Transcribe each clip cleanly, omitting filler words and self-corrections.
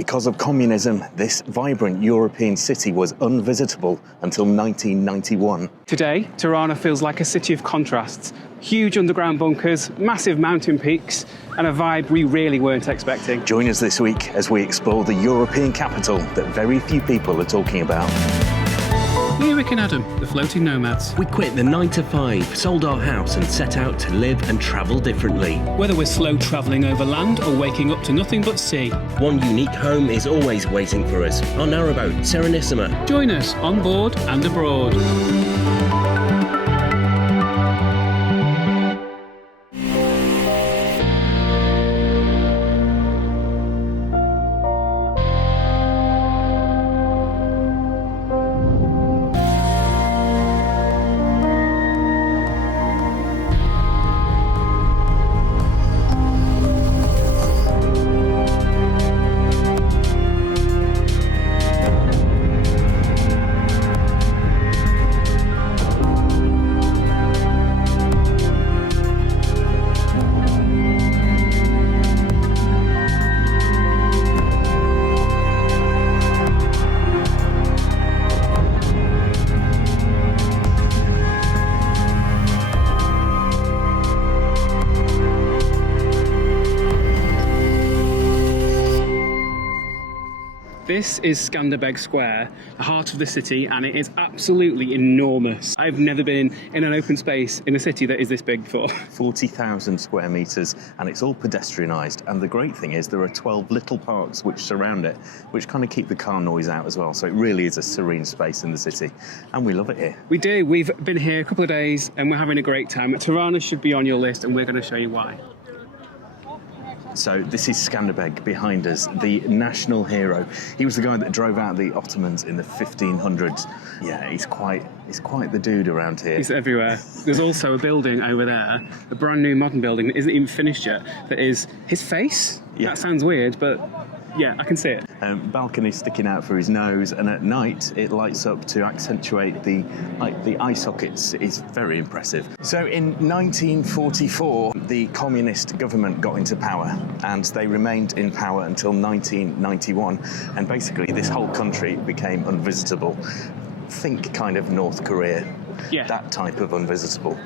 Because of communism, this vibrant European city was unvisitable until 1991. Today, Tirana feels like a city of contrasts. Huge underground bunkers, massive mountain peaks, and a vibe we really weren't expecting. Join us this week as we explore the European capital that very few people are talking about. We're Rick and Adam, the floating nomads. We quit the 9-to-5, sold our house and set out to live and travel differently. Whether we're slow travelling over land or waking up to nothing but sea. One unique home is always waiting for us, our narrowboat, Serenissima. Join us on board and abroad. This is Skanderbeg Square, the heart of the city, and it is absolutely enormous. I've never been in an open space in a city that is this big before. 40,000 square metres, and it's all pedestrianised. And the great thing is there are 12 little parks which surround it, which kind of keep the car noise out as well. So it really is a serene space in the city, and we love it here. We do. We've been here a couple of days, and we're having a great time. Tirana should be on your list, and we're going to show you why. So this is Skanderbeg behind us, the national hero. He was the guy that drove out the Ottomans in the 1500s. Yeah, he's quite the dude around here. He's everywhere. There's also a building over there, a brand new modern building that isn't even finished yet, that is his face. Yeah. That sounds weird, but yeah, I can see it. Balcony sticking out for his nose, and at night it lights up to accentuate the eye sockets. It's very impressive. So in 1944, the communist government got into power, and they remained in power until 1991, and basically this whole country became unvisitable. Think kind of North Korea. Yeah. That type of unvisitable.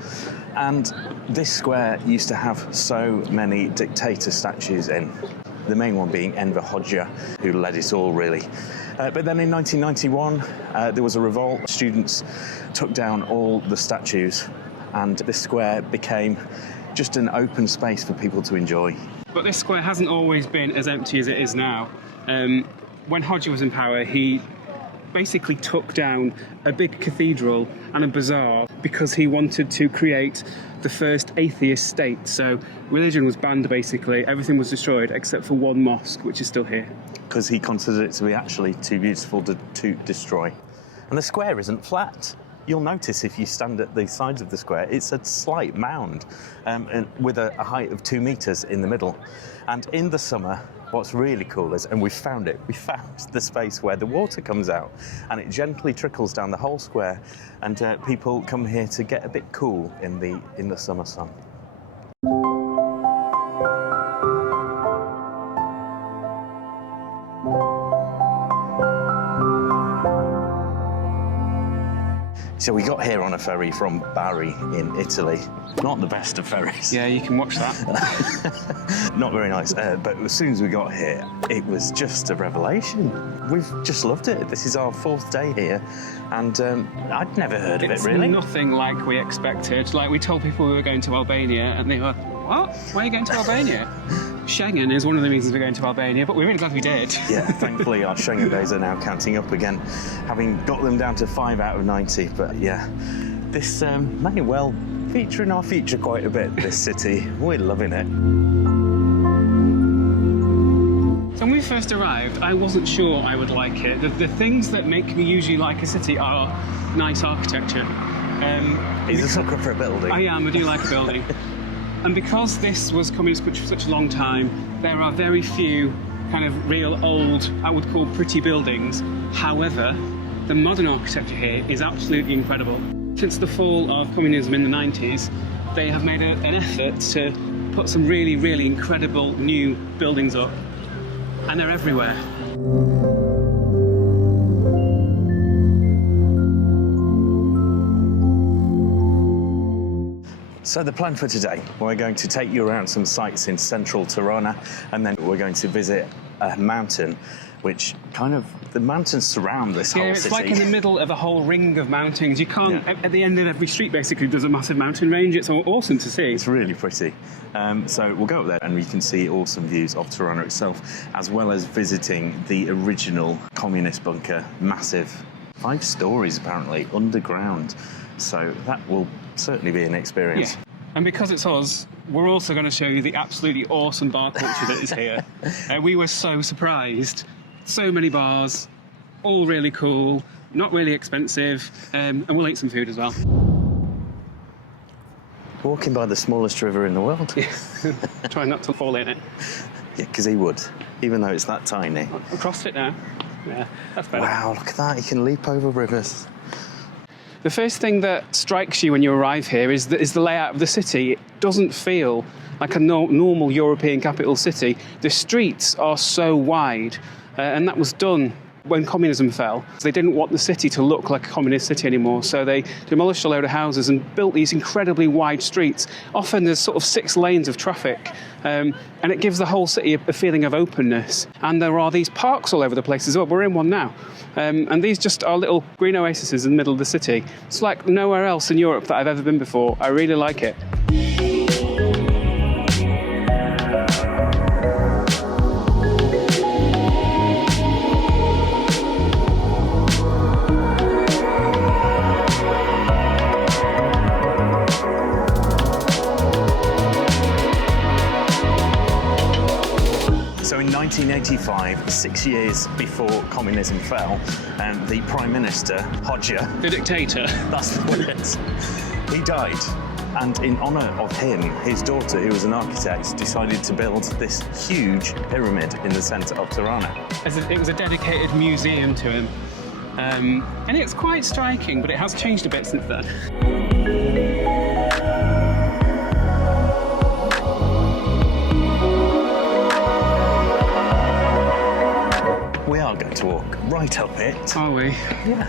And this square used to have so many dictator statues in. The main one being Enver Hoxha, who led it all, really. But then in 1991, there was a revolt. Students took down all the statues, and this square became just an open space for people to enjoy. But this square hasn't always been as empty as it is now. When Hoxha was in power, he basically took down a big cathedral and a bazaar because he wanted to create the first atheist state. So religion was banned, basically. Everything was destroyed except for one mosque, which is still here. Because he considered it to be actually too beautiful to destroy. And the square isn't flat. You'll notice if you stand at the sides of the square, it's a slight mound and with a height of 2 meters in the middle. And in the summer, what's really cool is, and we found the space where the water comes out, and it gently trickles down the whole square, and people come here to get a bit cool in the summer sun. So we got here on a ferry from Bari in Italy. Not the best of ferries. Yeah, you can watch that. Not very nice, but as soon as we got here, it was just a revelation. We've just loved it. This is our 4th day here, and I'd never heard of it, really. It's nothing like we expected. Like, we told people we were going to Albania, and they were, what? Why are you going to Albania? Schengen is one of the reasons we're going to Albania, but we're really glad we did. Yeah, thankfully our Schengen days are now counting up again, having got them down to 5 out of 90. But yeah, this may well feature in our future quite a bit, this city. We're loving it. So when we first arrived, I wasn't sure I would like it. The things that make me usually like a city are nice architecture. He's a sucker for a building. I am, I do like a building. And because this was communist for such a long time, there are very few kind of real old, I would call pretty buildings. However, the modern architecture here is absolutely incredible. Since the fall of communism in the 90s, they have made an effort to put some really, really incredible new buildings up. And they're everywhere. So the plan for today, we're going to take you around some sites in central Tirana, and then we're going to visit a mountain, which the mountains surround this whole city. Yeah, it's like in the middle of a whole ring of mountains. You can't, at the end of every street basically there's a massive mountain range. It's awesome to see. It's really pretty. So we'll go up there and we can see awesome views of Tirana itself, as well as visiting the original communist bunker, massive, 5 stories apparently, underground. So that will certainly be an experience. Yeah. And because it's us, we're also going to show you the absolutely awesome bar culture that is here. We were so surprised. So many bars, all really cool, not really expensive, and we'll eat some food as well. Walking by the smallest river in the world. Try not to fall in it. Yeah, because he would, even though it's that tiny. I've crossed it now. Yeah, that's better. Wow, look at that, you can leap over rivers. The first thing that strikes you when you arrive here is the layout of the city. It doesn't feel like a normal European capital city. The streets are so wide, and that was done when communism fell. They didn't want the city to look like a communist city anymore, so they demolished a load of houses and built these incredibly wide streets. Often there's sort of 6 lanes of traffic, and it gives the whole city a feeling of openness. And there are these parks all over the place as well. We're in one now. And these just are little green oases in the middle of the city. It's like nowhere else in Europe that I've ever been before. I really like it. So in 1985, 6 years before communism fell, the Prime Minister, Hoxha... The dictator. That's the word. He died. And in honour of him, his daughter, who was an architect, decided to build this huge pyramid in the centre of Tirana. It was a dedicated museum to him. And it's quite striking, but it has changed a bit since then. We are going to walk right up it. Are we? Yeah.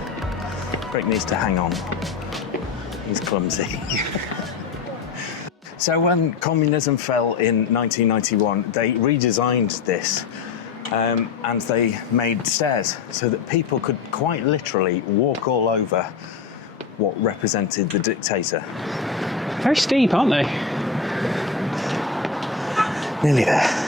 Greg needs to hang on. He's clumsy. So when communism fell in 1991, they redesigned this and they made stairs so that people could quite literally walk all over what represented the dictator. Very steep, aren't they? Nearly there.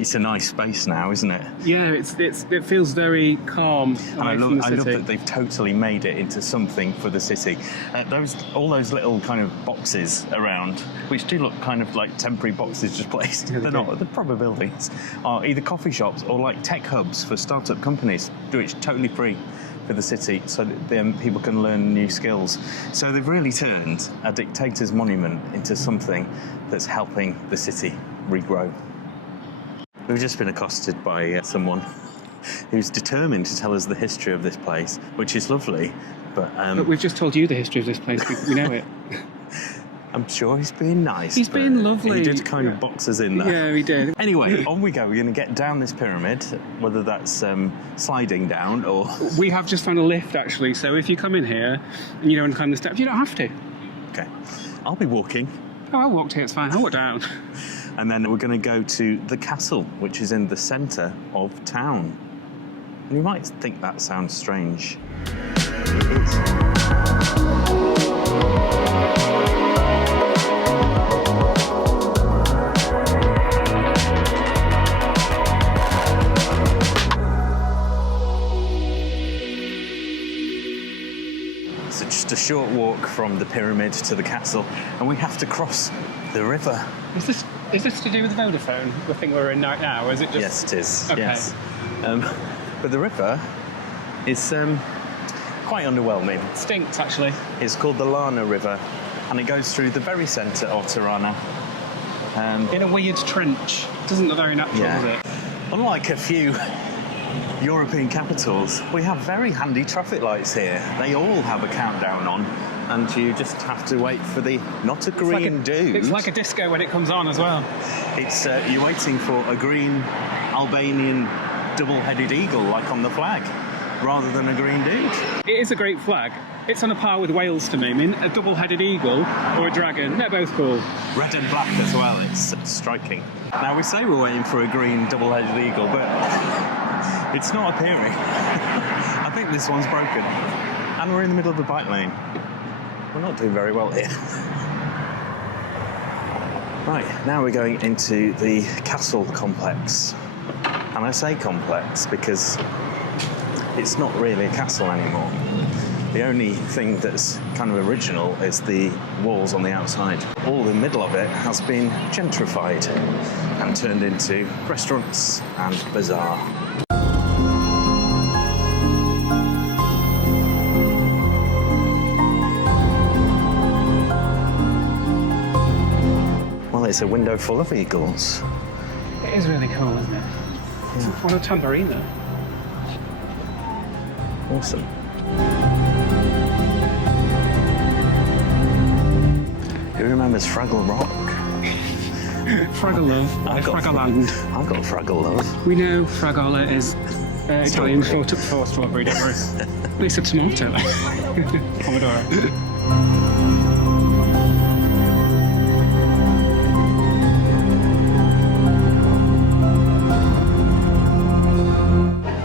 It's a nice space now, isn't it? Yeah, it feels very calm. And I love that they've totally made it into something for the city. All those little kind of boxes around, which do look kind of like temporary boxes just placed. Yeah, they're not. The proper buildings are either coffee shops or like tech hubs for startup companies, which is totally free for the city, so that people can learn new skills. So they've really turned a dictator's monument into something that's helping the city regrow. We've just been accosted by someone who's determined to tell us the history of this place, which is lovely, but... But we've just told you the history of this place, we know it. I'm sure he's being nice. He's been lovely. He did kind of box us in there. Yeah, he did. Anyway, on we go. We're going to get down this pyramid, whether that's sliding down or... We have just found a lift, actually, so if you come in here and you don't want to climb the steps, you don't have to. Okay. I'll be walking. Oh, I walked here, it's fine. I'll walk down. And then we're going to go to the castle, which is in the centre of town. And you might think that sounds strange. It is. So just a short walk from the pyramid to the castle, and we have to cross the river. Is this to do with Vodafone, the thing we're in right now, or is it just... Yes, it is. Okay. Yes. But the river is quite underwhelming. Stinks, actually. It's called the Lana River, and it goes through the very centre of Tirana. In a weird trench. Doesn't look very natural, Yeah. does it? Unlike a few European capitals, we have very handy traffic lights here. They all have a countdown on, and you just have to wait for the not a green dude. It's like a disco when it comes on as well. It's you're waiting for a green Albanian double-headed eagle, like on the flag, rather than a green dude. It is a great flag. It's on a par with Wales to me. I mean, a double-headed eagle or a dragon, they're both cool. Red and black as well. It's striking. Now we say we're waiting for a green double-headed eagle, but it's not appearing. I think this one's broken, and we're in the middle of a bike lane. We're not doing very well here. Right, now we're going into the castle complex. And I say complex because it's not really a castle anymore. The only thing that's kind of original is the walls on the outside. All the middle of it has been gentrified and turned into restaurants and bazaar. Well, it's a window full of eagles. It is really cool, isn't it? It's on a tambourine, though. Awesome. Who remembers Fraggle Rock? Fraggle Love. Fraggle Land. I've got Fraggle Love. We know Fragola is Italian for strawberry, don't worry. At least a tomato. Pomodoro.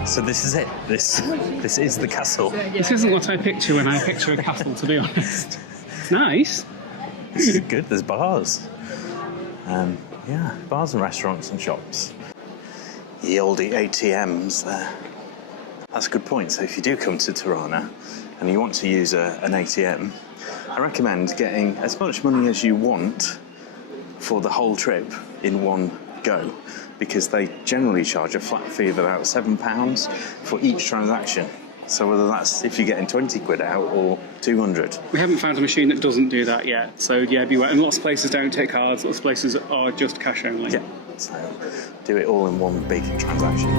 So this is it. This is the castle. This isn't what I picture when I picture a castle, to be honest. It's nice. This is good. There's bars. Yeah, bars and restaurants and shops. The oldie ATMs there. That's a good point. So if you do come to Tirana and you want to use an ATM, I recommend getting as much money as you want for the whole trip in one go, because they generally charge a flat fee of about £7 for each transaction. So whether that's if you're getting 20 quid out or 200. We haven't found a machine that doesn't do that yet, so yeah, beware. And lots of places don't take cards, lots of places are just cash only. Yeah, so do it all in one big transaction.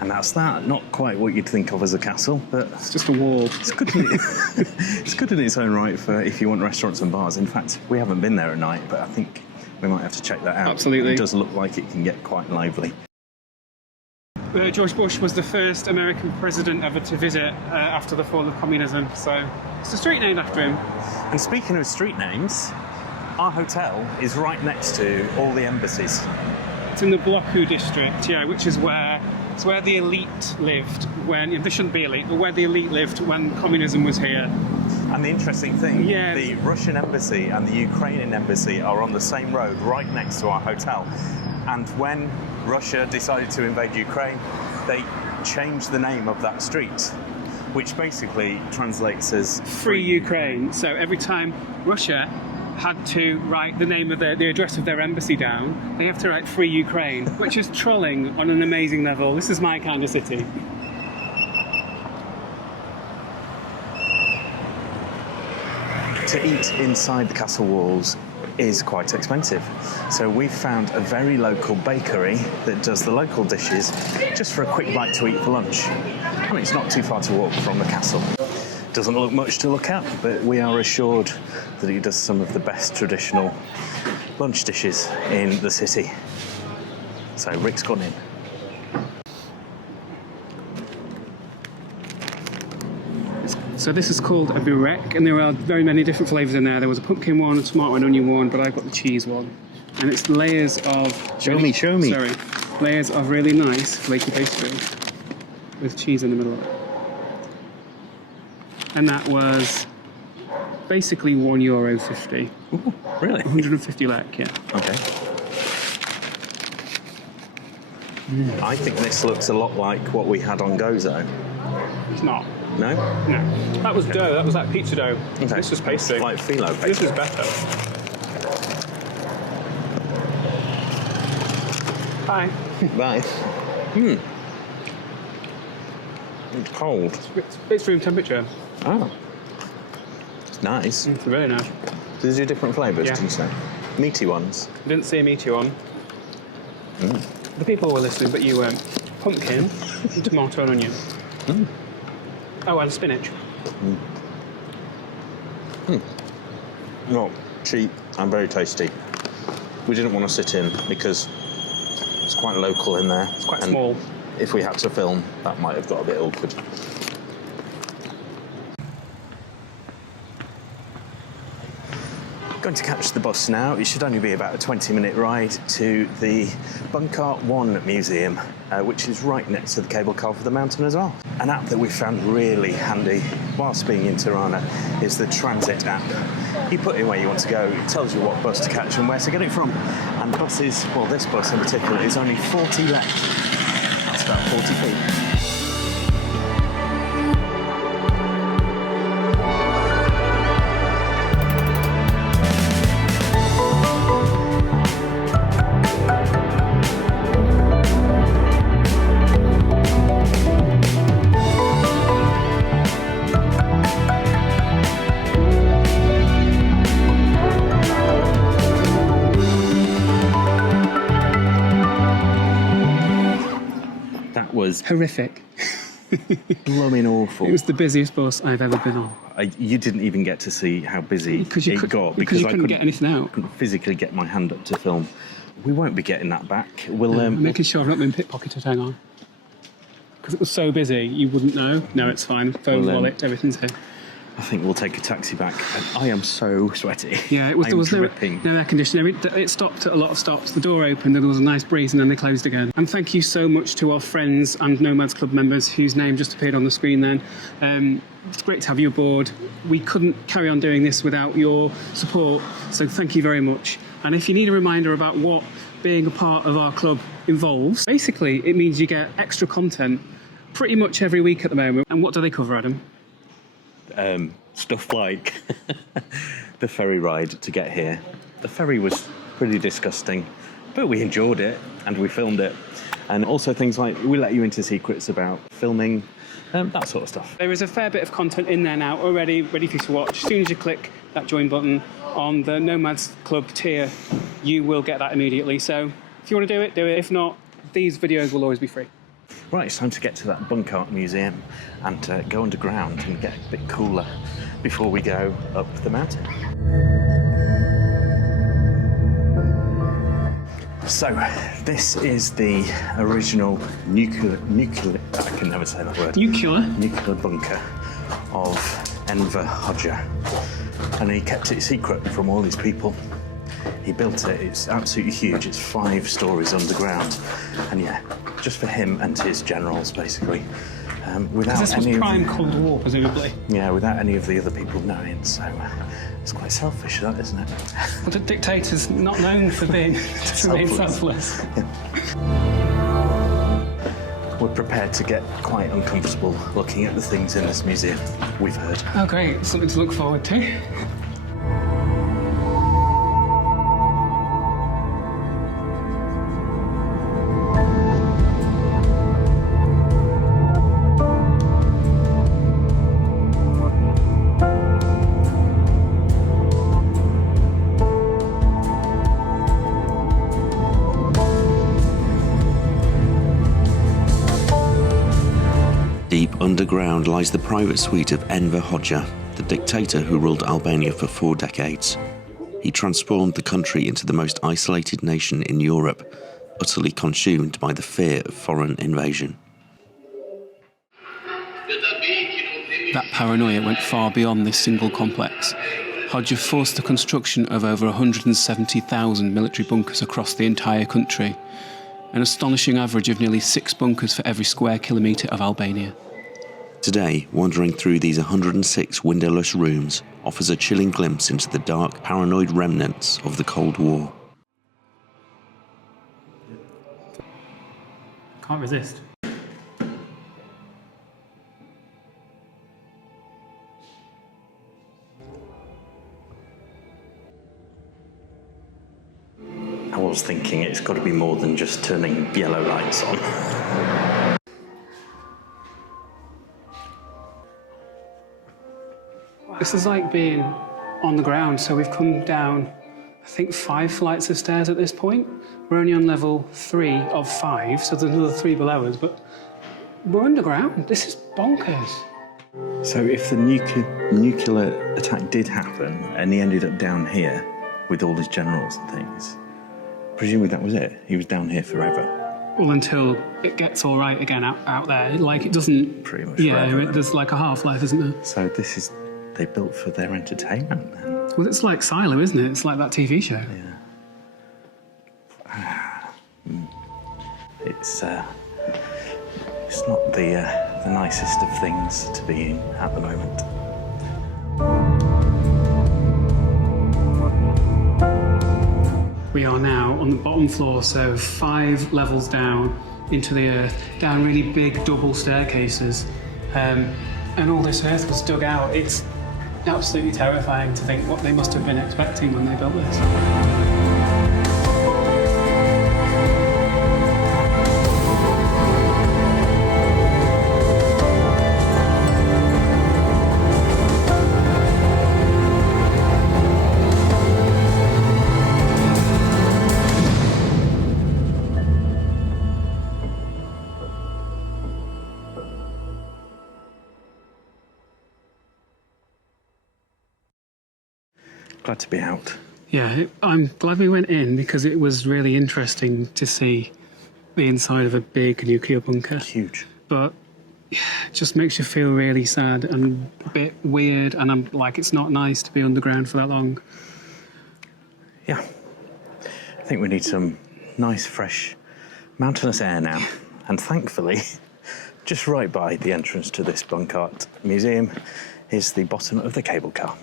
And that's that. Not quite what you'd think of as a castle, but It's just a wall. it's good. It's good in its own right for if you want restaurants and bars. In fact, we haven't been there at night, but I think we might have to check that out. Absolutely. It does look like it can get quite lively. George Bush was the first American president ever to visit after the fall of communism, so it's a street named after him. And speaking of street names, our hotel is right next to all the embassies. It's in the Blloku district, yeah, which is where the elite lived when, they shouldn't be elite, but where the elite lived when communism was here. And the interesting thing, Yeah. the Russian embassy and the Ukrainian embassy are on the same road right next to our hotel. And when Russia decided to invade Ukraine, they changed the name of that street, which basically translates as Free Ukraine. So every time Russia had to write the name of the address of their embassy down, they have to write Free Ukraine, which is trolling on an amazing level. This is my kind of city. To eat inside the castle walls is quite expensive. So we've found a very local bakery that does the local dishes just for a quick bite to eat for lunch. And it's not too far to walk from the castle. Doesn't look much to look at, but we are assured that he does some of the best traditional lunch dishes in the city. So Rick's gone in. So this is called a Byrek, and there are very many different flavours in there. There was a pumpkin one, a tomato and onion one, but I've got the cheese one. And it's layers of... Show me. Sorry. Layers of really nice flaky pastry with cheese in the middle of it. And that was basically €1.50. Ooh, really? 150 lek, yeah. Okay. I think this looks a lot like what we had on Gozo. It's not. No? No. That was dough. That was like pizza dough. Okay. This was pastry. Like phyllo pastry. This is better. Bye. Bye. It's cold. It's room temperature. Oh. It's nice. It's very nice. These are different flavours, Yeah. didn't you say? Meaty ones. I didn't see a meteor on. The people were listening, but you weren't. Pumpkin, tomato and onion. Oh, and spinach. Not cheap and very tasty. We didn't want to sit in because it's quite local in there. It's quite small. If we had to film, that might have got a bit awkward. Going to catch the bus now. It should only be about a 20-minute ride to the Bunk'Art 1 museum, which is right next to the cable car for the mountain as well. An app that we found really handy whilst being in Tirana is the transit app. You put in where you want to go, it tells you what bus to catch and where to get it from. And buses, well, this bus in particular, is only 40 left. That's about 40p. Was horrific. Blooming awful. It was the busiest bus I've ever been on. You didn't even get to see how busy it got because you couldn't get anything out. I couldn't physically get my hand up to film. We won't be getting that back. I'm making sure I've not been pickpocketed. Hang on, because it was so busy you wouldn't know. No, it's fine. Phone, wallet, everything's here. I think we'll take a taxi back. I am so sweaty. Yeah, there was no air conditioning. It stopped at a lot of stops. The door opened and there was a nice breeze and then they closed again. And thank you so much to our friends and Nomads Club members whose name just appeared on the screen then. It's great to have you aboard. We couldn't carry on doing this without your support, so thank you very much. And if you need a reminder about what being a part of our club involves, basically it means you get extra content pretty much every week at the moment. And what do they cover, Adam? Stuff like the ferry ride to get here. The ferry was pretty disgusting, but we enjoyed it and we filmed it. And also things like we let you into secrets about filming, that sort of stuff. There is a fair bit of content in there now already, ready for you to watch. As soon as you click that join button on the Nomads Club tier, you will get that immediately. So if you want to do it, do it. If not, these videos will always be free. Right, it's time to get to that Bunk'Art museum and go underground and get a bit cooler before we go up the mountain. So, this is the original nuclear I can never say that word. Nuclear bunker of Enver Hoxha. And he kept it secret from all these people. He built it, it's absolutely huge, it's 5 stories underground. And yeah, just for him and his generals, basically. Without this was prime Cold War, presumably. Yeah, without any of the other people knowing, so it's quite selfish, that, isn't it? But the dictator's not known for being selfless. Yeah. We're prepared to get quite uncomfortable looking at the things in this museum, we've heard. Oh great, something to look forward to. Deep underground lies the private suite of Enver Hoxha, the dictator who ruled Albania for 4 decades. He transformed the country into the most isolated nation in Europe, utterly consumed by the fear of foreign invasion. That paranoia went far beyond this single complex. Hoxha forced the construction of over 170,000 military bunkers across the entire country, an astonishing average of nearly 6 bunkers for every square kilometre of Albania. Today, wandering through these 106 windowless rooms offers a chilling glimpse into the dark, paranoid remnants of the Cold War. Can't resist. I was was thinking it's got to be more than just turning yellow lights on. This is like being on the ground, so we've come down, I think, 5 flights of stairs at this point. We're only on level 3 of 5, so there's another 3 below us, but we're underground. This is bonkers. So if the nuclear attack did happen and he ended up down here with all his generals and things, presumably that was it. He was down here forever. Well, until it gets all right again out there. Like, it doesn't... Pretty much yeah, forever, there's like a half-life, isn't there? So this is... they built for their entertainment then. Well, it's like Silo, isn't it? It's like that TV show. Yeah. It's not the nicest of things to be in at the moment. We are now on the bottom floor, so 5 levels down into the earth, down really big double staircases. And all this earth was dug out. It's absolutely terrifying to think what they must have been expecting when they built this. Glad to be out. Yeah, I'm glad we went in because it was really interesting to see the inside of a big nuclear bunker. Huge. But it just makes you feel really sad and a bit weird, and I'm like, it's not nice to be underground for that long. Yeah. I think we need some nice, fresh, mountainous air now. And thankfully, just right by the entrance to this Bunk'Art museum is the bottom of the cable car.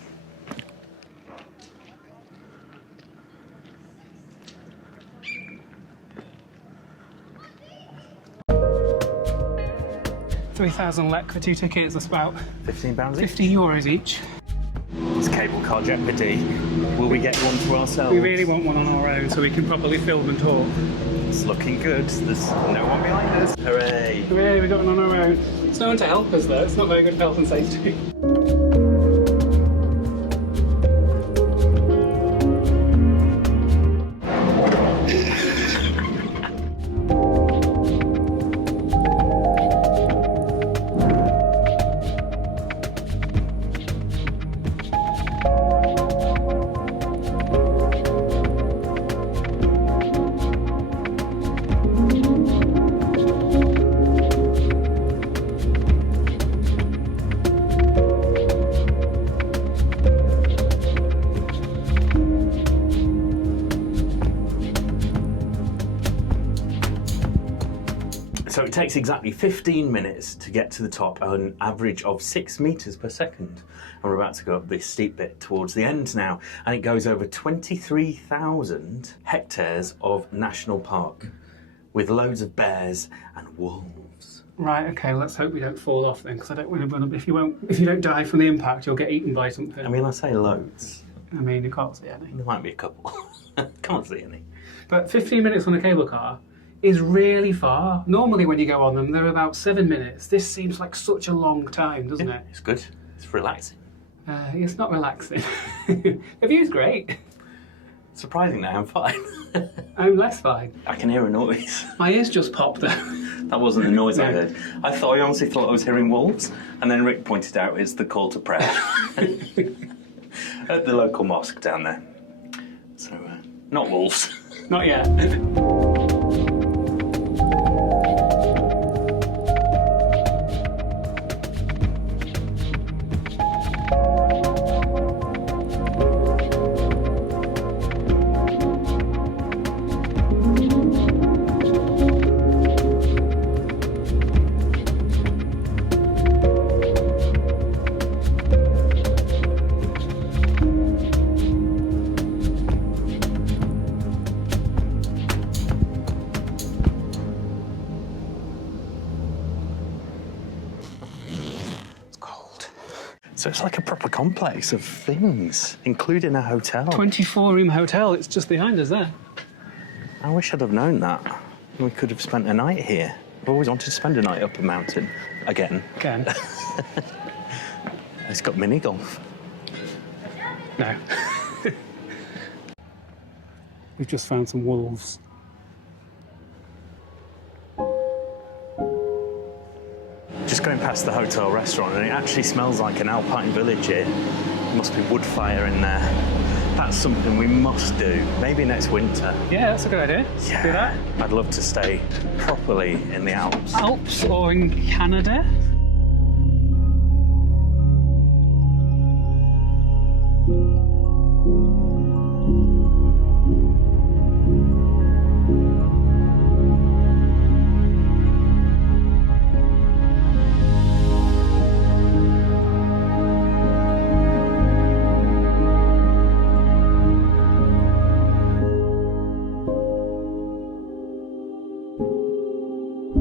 £3,000 lek for 2 tickets, that's about £15 each. 15 euros each. It's cable car jeopardy. Will we get one for ourselves? We really want one on our own so we can properly film and talk. It's looking good. There's no one behind us. Hooray! Hooray, we got one on our own. It's no one to help us though, it's not very good health and safety. So it takes exactly 15 minutes to get to the top, an average of 6 meters per second. And we're about to go up this steep bit towards the end now, and it goes over 23,000 hectares of national park with loads of bears and wolves. Right, okay, let's hope we don't fall off then, because I don't want to run up. If you don't die from the impact, you'll get eaten by something. I mean, I say loads. I mean, you can't see any. There might be a couple. Can't see any. But 15 minutes on a cable car is really far. Normally when you go on them, they're about 7 minutes. This seems like such a long time, doesn't it? It's good. It's relaxing. It's not relaxing. The view's great. Surprisingly, I'm fine. I'm less fine. I can hear a noise. My ears just popped though. That wasn't the noise I No. heard. I honestly thought I was hearing wolves, and then Rick pointed out it's the call to prayer at the local mosque down there. So, not wolves. Not yet. So it's like a proper complex of things, including a hotel. 24-room hotel, it's just behind us there. I wish I'd have known that. We could have spent a night here. I've always wanted to spend a night up a mountain. Again. It's got mini golf. No. We've just found some wolves. Just going past the hotel restaurant, and it actually smells like an alpine village here. There must be wood fire in there. That's something we must do. Maybe next winter. Yeah, that's a good idea. Yeah. Do that. I'd love to stay properly in the Alps. Alps or in Canada?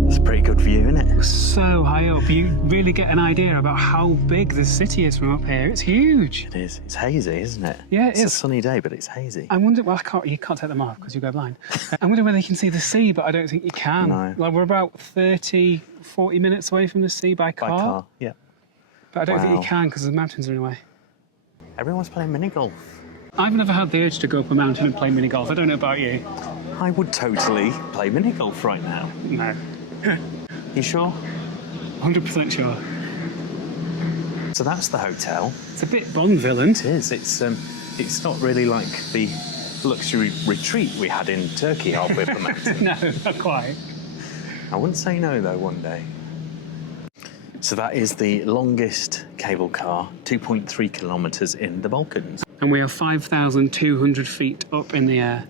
It's a pretty good view, isn't it? So high up, you really get an idea about how big this city is from up here. It's huge. It is. It's hazy, isn't it? Yeah, it it's is. a sunny day, but it's hazy. I wonder, well, you can't take them off because you go blind. I wonder whether you can see the sea, but I don't think you can. No. Like, we're about 30, 40 minutes away from the sea by car. By car, yeah. But I don't think Wow. you can because the mountains are in the way. Everyone's playing mini golf. I've never had the urge to go up a mountain and play mini golf. I don't know about you. I would totally play mini golf right now. No. You sure? 100% sure. So that's the hotel. It's a bit Bond villain. It is. It's not really like the luxury retreat we had in Turkey halfway up a mountain. No, not quite. I wouldn't say no though one day. So that is the longest cable car, 2.3 kilometres in the Balkans. And we are 5,200 feet up in the air.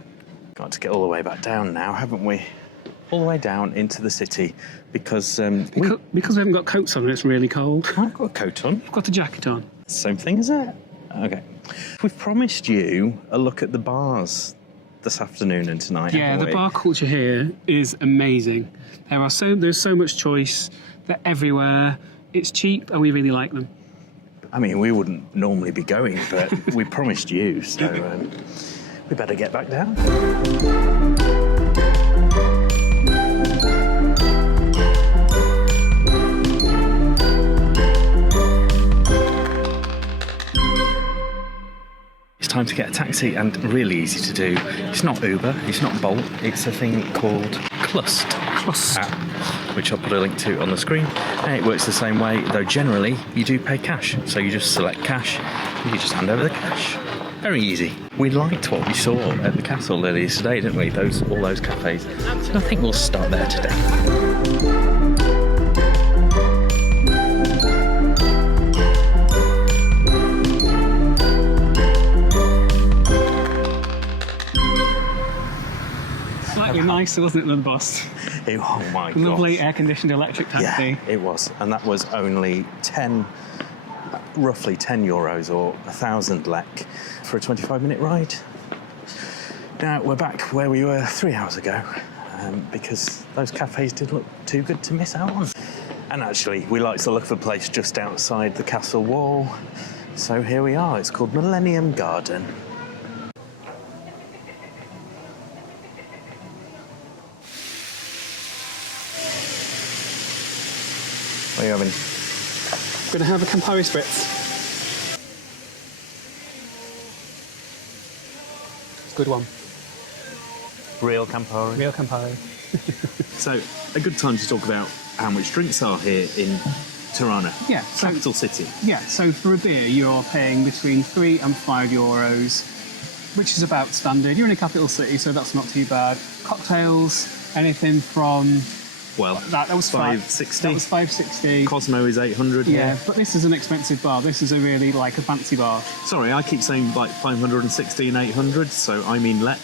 Got to get all the way back down now, haven't we? All the way down into the city because Because we haven't got coats on and it's really cold. I've got a coat on. I've got a jacket on. Same thing, is it? Okay. We've promised you a look at the bars this afternoon and tonight. Yeah, haven't the we? bar culture here is amazing. There's so much choice. They're everywhere. It's cheap and we really like them. I mean, we wouldn't normally be going, but we promised you, so we better get back down. It's time to get a taxi, and really easy to do. It's not Uber, it's not Bolt, it's a thing called Clust app, which I'll put a link to on the screen. And it works the same way, though generally you do pay cash. So you just select cash, and you just hand over the cash. Very easy. We liked what we saw at the castle earlier today, didn't we? All those cafes. So I think we'll start there today. Slightly nicer, wasn't it, than the bus? Oh my god. Lovely air-conditioned electric taxi. Yeah, it was. And that was only roughly 10 euros or 1,000 lek for a 25-minute ride. Now, we're back where we were 3 hours ago because those cafes did look too good to miss out on. And actually, we liked the look of the place just outside the castle wall. So here we are. It's called Millennium Garden. What are you having? I'm going to have a Campari Spritz. Good one. Real Campari. Real Campari. So, a good time to talk about how much drinks are here in Tirana, Yeah, capital city. Yeah, so for a beer, you're paying between €3 and €5, which is about standard. You're in a capital city, so that's not too bad. Cocktails, anything from... Well, that was $5.60. That was $5.60. Cosmo is 800. Yeah, but this is an expensive bar. This is a really like a fancy bar. Sorry, I keep saying like 560 and 800, so I mean lek.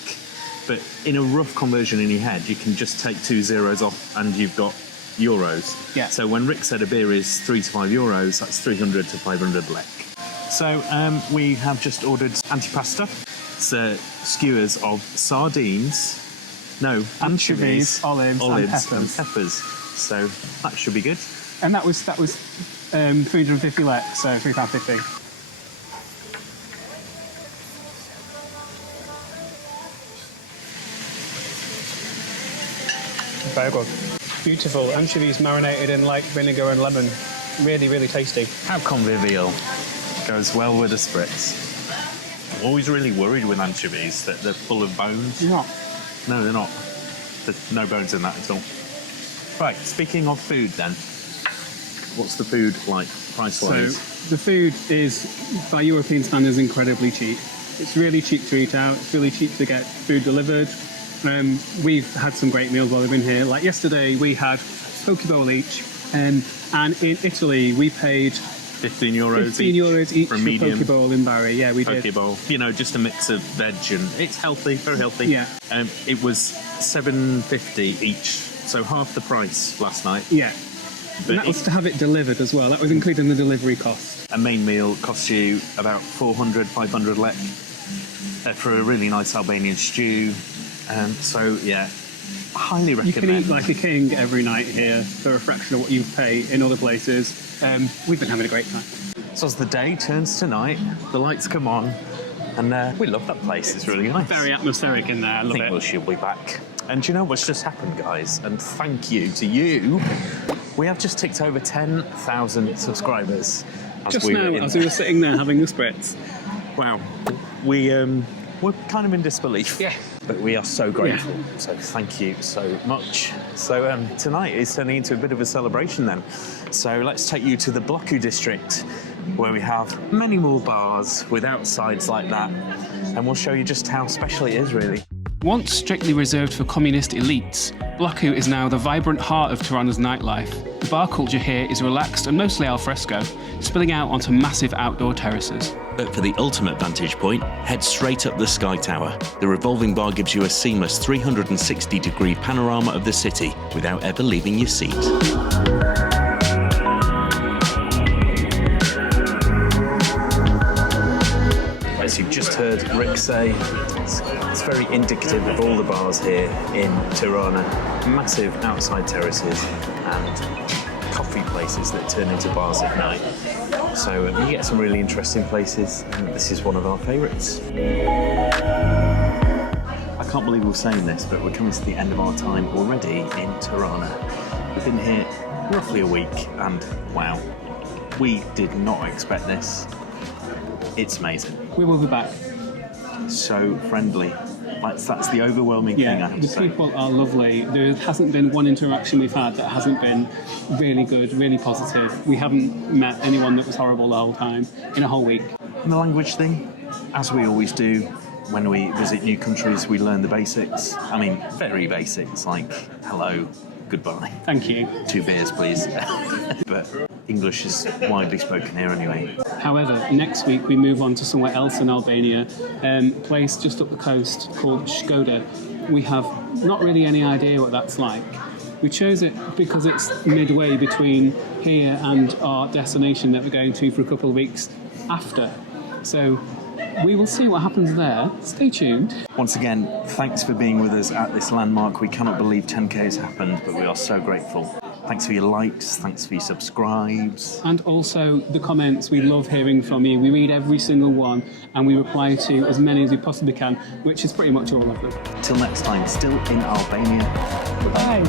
But in a rough conversion in your head, you can just take 2 zeros off and you've got euros. Yeah. So when Rick said a beer is 3 to 5 euros, that's 300 to 500 lek. So we have just ordered antipasta. It's skewers of sardines. No, anchovies, olives and and peppers. So that should be good. And that was 350 lek, so £3.50. Very good. Beautiful. Anchovies marinated in light vinegar and lemon. Really, really tasty. How convivial. Goes well with a spritz. I'm always really worried with anchovies that they're full of bones. You're not? No, they're not. There's no bones in that at all. Right, speaking of food then, what's the food like price-wise? So the food is, by European standards, incredibly cheap. It's really cheap to eat out. It's really cheap to get food delivered. We've had some great meals while we've been here. Like yesterday, we had poke bowl each, and in Italy, we paid 15 euros each for a for medium poke bowl in Bari. Yeah, we did. poke bowl. You know, just a mix of veg and it's healthy, very healthy. Yeah. It was $7.50 each, so half the price last night. Yeah. But And that was to have it delivered as well. That was included in the delivery cost. a main meal costs you about 400, 500 lek for a really nice Albanian stew. So yeah, highly recommend. You can eat like a king every night here for a fraction of what you pay in other places. We've been having a great time. So as the day turns to night, the lights come on, and we love that place. It's really nice. Very atmospheric in there. I love I think we it. should be back. And do you know what's just happened, guys? And thank you to you. We have just ticked over 10,000 subscribers. Just now, as we were sitting there having the spritz. Wow. We're kind of in disbelief. Yeah. But we are so grateful. So thank you so much. So tonight is turning into a bit of a celebration then. So let's take you to the Blloku district, where we have many more bars with outsides like that. And we'll show you just how special it is, really. Once strictly reserved for communist elites, Blloku is now the vibrant heart of Tirana's nightlife. The bar culture here is relaxed and mostly al fresco, spilling out onto massive outdoor terraces. But for the ultimate vantage point, head straight up the Sky Tower. The revolving bar gives you a seamless 360-degree panorama of the city without ever leaving your seat. As you've just heard Rick say, it's very indicative of all the bars here in Tirana. Massive outside terraces and coffee places that turn into bars at night. So you get some really interesting places, and this is one of our favourites. I can't believe we're saying this, but we're coming to the end of our time already in Tirana. We've been here roughly a week, and wow, we did not expect this. It's amazing. We will be back. So friendly. That's the overwhelming thing I have to the say. people are lovely. There hasn't been one interaction we've had that hasn't been really good, really positive. We haven't met anyone that was horrible the whole time in a whole week. And the language thing, as we always do when we visit new countries, we learn the basics. I mean, very basics, like hello, goodbye. Thank you. 2 beers, please. But English is widely spoken here anyway. However, next week we move on to somewhere else in Albania, a place just up the coast called Skoda. We have not really any idea what that's like. We chose it because it's midway between here and our destination that we're going to for a couple of weeks after. So we will see what happens there. Stay tuned. Once again, thanks for being with us at this landmark. We cannot believe 10K has happened, but we are so grateful. Thanks for your likes, thanks for your subscribes. And also the comments, we love hearing from you. We read every single one and we reply to as many as we possibly can, which is pretty much all of them. Till next time, still in Albania. Bye.